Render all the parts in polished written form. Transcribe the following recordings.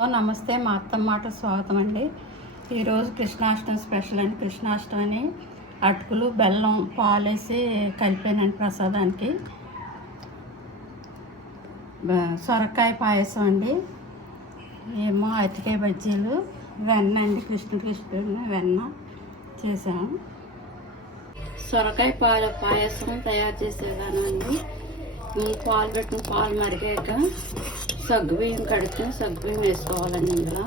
నమస్తే, మా అత్తమ్మ మాట స్వాగతం అండి. ఈరోజు కృష్ణాష్టమి స్పెషల్ అండి. కృష్ణాష్టమి అటుకులు బెల్లం పాలేసి కలిపానండి ప్రసాదానికి. సొరకాయ పాయసం అండి, ఏమో అరటికాయ బజ్జీలు, వెన్న అండి, కృష్ణుడు వెన్న చేసాము. సొరకాయ పాయసం తయారు చేసేదాను అండి. పాలు పెట్టిన పాలు మరిగాక సగ్గుబియ్యం కడితే సగ్గుబియ్యం వేసుకోవాలండి. ఇందులో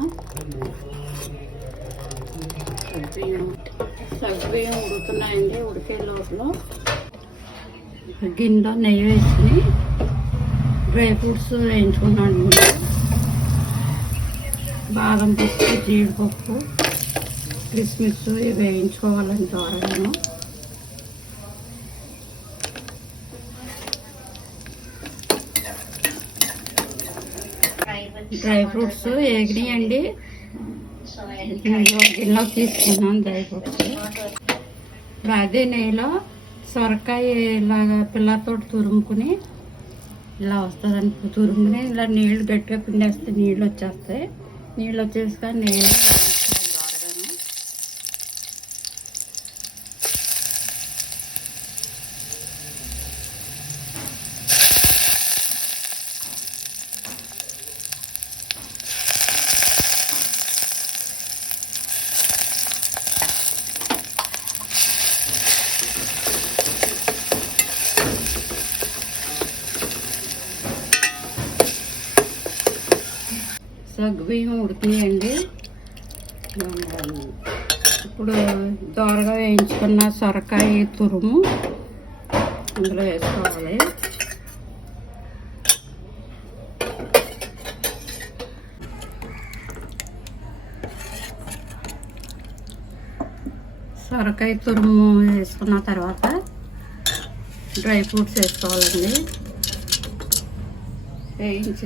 సగ్గుబియ్యం ఉడుకుతున్నాయండి. ఉడికే లోపల గిన్నెలో నెయ్యి వేసుకుని డ్రై ఫ్రూట్స్ వేయించుకున్నాను. బాదం పప్పు, జీడిపప్పు, కిస్మిస్ వేయించుకోవాలండి త్వరగాను. Dry fruits ఎగినాయండి. గిన్నెలో తీసుకున్నాను డ్రై ఫ్రూట్స్. అదే నెయ్యిలో సొరకాయ ఇలాగా పిల్లతో తురుముకుని ఇలా వస్తుందని తురుముకుని ఇలా నీళ్ళు గట్టిగా పిండేస్తే నీళ్ళు వచ్చేస్తాయి. నీళ్ళు వచ్చేసి నేను సగ్గుబియ్యం ఉడికినాయండి. ఇప్పుడు దోరగా వేయించుకున్న సొరకాయ తురుము ఇందులో వేసుకోవాలి. సొరకాయ తురుము వేసుకున్న తర్వాత డ్రై ఫ్రూట్స్ వేసుకోవాలండి.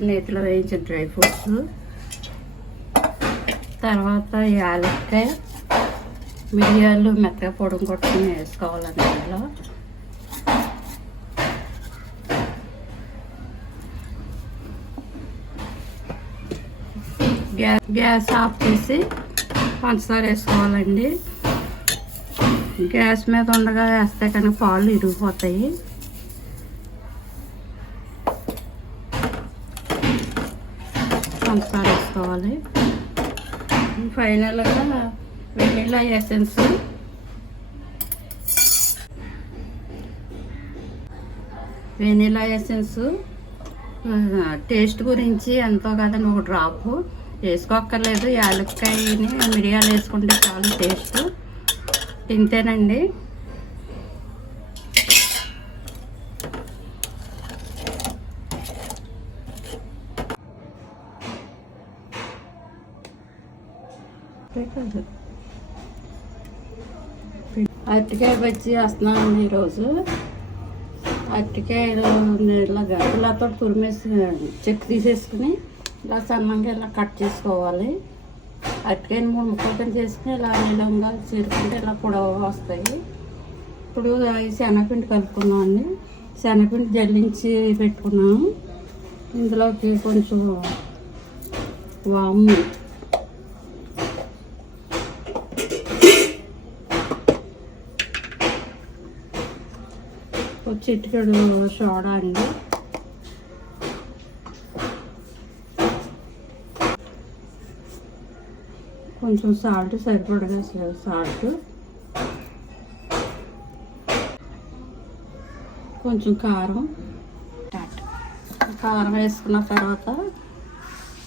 నేతిలో వేయించిన డ్రై ఫ్రూట్స్, తర్వాత యాలక్కాయ, మిరియాలు మెత్తగా పొడుము కొట్టుకుని వేసుకోవాలండి. ఇందులో గ్యాస్ ఆఫ్ చేసి పంచదార వేసుకోవాలండి. గ్యాస్ మీద ఉండగా వేస్తే కనుక పాలు ఇరిగిపోతాయి. పంచదార వేసుకోవాలి. ఫైనల్గా వెనిలా ఎసెన్స్, టేస్ట్ గురించి ఎంతో కదండి, ఒక డ్రాప్ వేసుకోక్కర్లేదు. యాలక్కాయని మిరియాలు వేసుకుంటే చాలా టేస్ట్. తింటేనండి. అరటికాయ బజ్జీ వేస్తున్నాను ఈరోజు. అరటికాయలు ఇలా గడ్డలతో తురిమేసి చెక్కు తీసేసుకుని ఇలా సన్నంగా ఇలా కట్ చేసుకోవాలి. అరటికాయని 3 ముక్కలు కింద చేసుకుని ఇలా నీలంగా చీరుకుంటే ఇలా పొడవు వస్తాయి. ఇప్పుడు శనగపిండి కలుపుకున్నామండి. శనగపిండి జల్లించి పెట్టుకున్నాము. ఇందులోకి కొంచెం వాము, చిటికెడు సోడా అండి, కొంచెం సాల్ట్ సరిపడగా సాల్ట్, కొంచెం కారం వేసుకున్న తర్వాత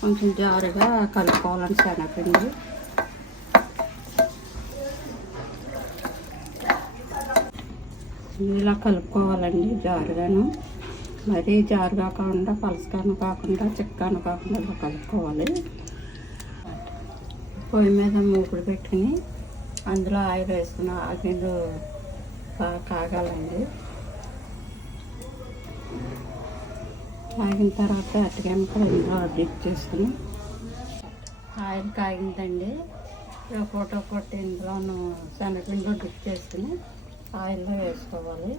కొంచెం జారుగా కలుపుకోవాలండి శనగపిండి. ఇలా కలుపుకోవాలండి జారుగాను. మరీ జారు కాకుండా పలసగాను కాకుండా చిక్కాను కాకుండా ఇలా కలుపుకోవాలి. పొయ్యి మీద మూకుడు పెట్టుకుని అందులో ఆయిల్ వేసుకుని ఆయిల్ బాగా కాగాలండి. కాగిన తర్వాత అరటికాయ ముక్కలు ఇందులో డిప్ చేసుకుని ఆయిల్ కాగిందండి. ఒకటి ఇందులో శనగపిండిలో డిప్ చేసుకుని ఆయిల్లో వేసుకోవాలి.